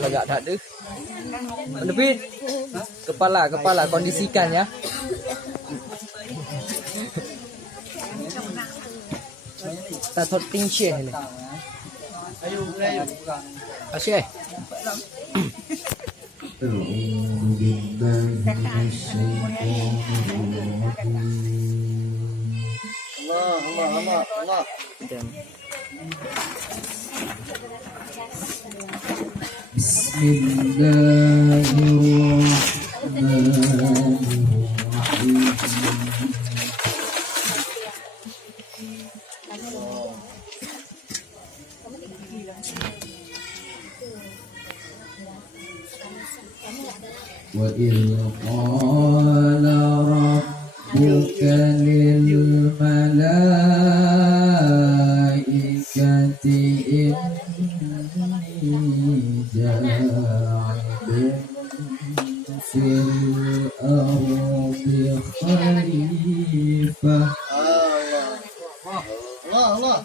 Lagak tak ada. Lebih kepala kondisikan ya. Ta thot ting chia này. Asyik. Allah. وإذ قال ربك للملائكة إني جاعل في الأرض خليفة. Allah.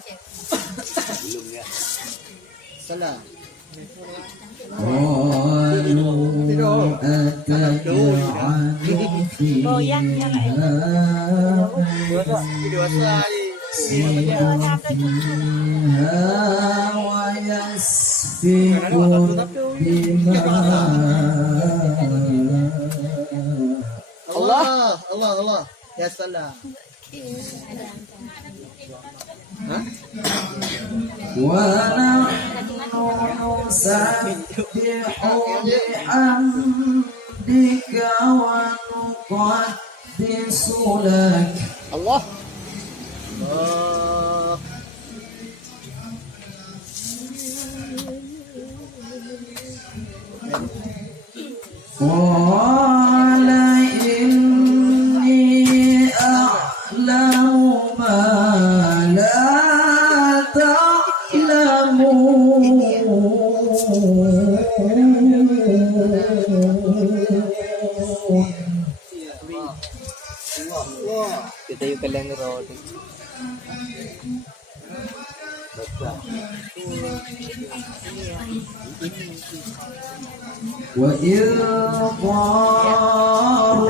Salam. قالوا أتجعل فيها ويسفك الدماء. Allah. Ya salam. ونحن نسبح بحمدك ونقدس لك. Allah. قال إني أعلم ما لا تعلمون. Kita yuk kalian ngerot. وإذ قال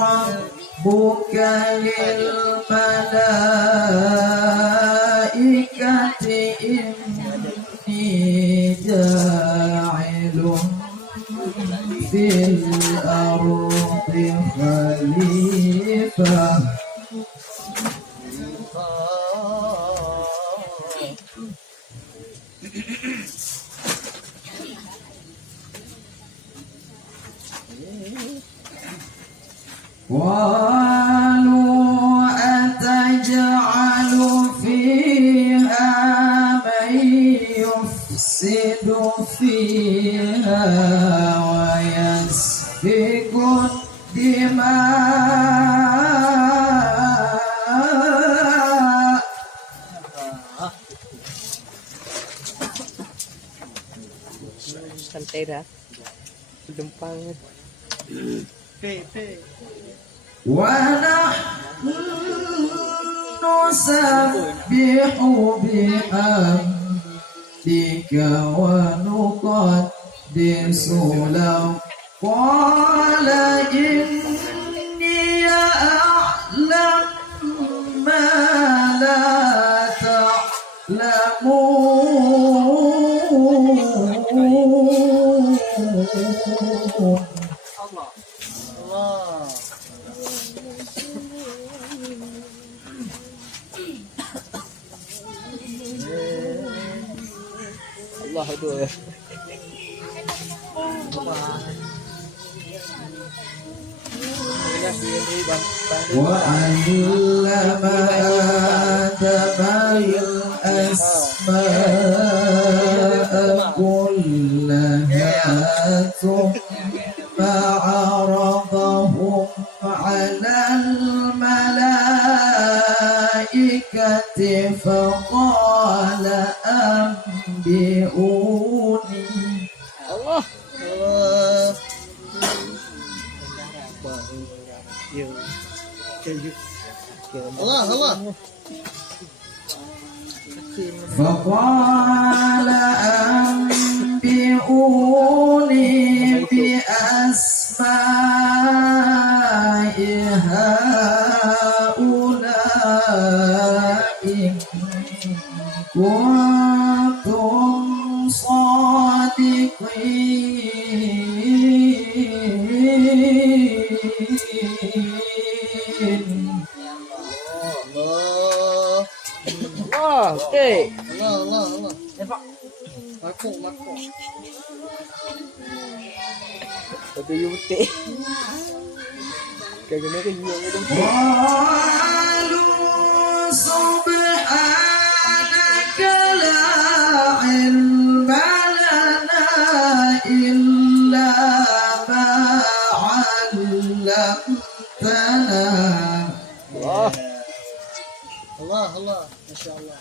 ربك للملائكة إني جاعل في الأرض خليفة. قالوا أتجعل فيها من يفسد فيها ويسفك الدماء. Santai dah. Dempang. ونحن نسبح بحمدك ونقدس لك. قال إني أعلم ما لا تعلمون. Allah. Allah aduh. وعلم آدم الأسماء كلها ثم عرضهم على الملائكة فقال أنبئوني. Allah. Allah. فقال Marco, Marco. Ada yute. Kagak nak kenyang dong. قالوا سبحانك لا علم لنا إلا ما علمتنا Allah. Allah, Allah. Masya Allah.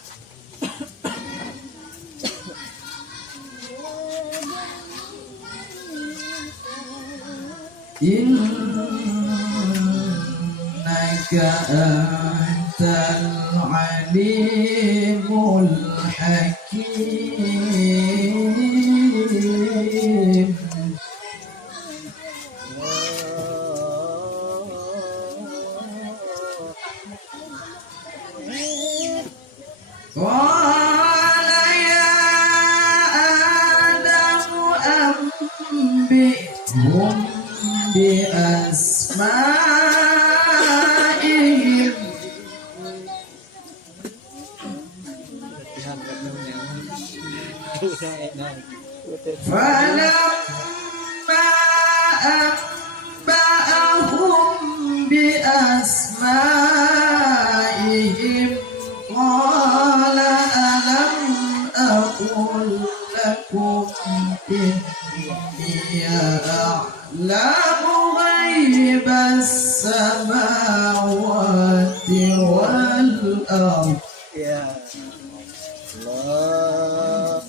إنك أنت العليم الحكيم قال يا آدم أنبئهم بأسمائهم فلما أنبأهم بأسمائهم قال ألم أقل لكم إني أعلم غيب السماوات والأرض Ya. Allah.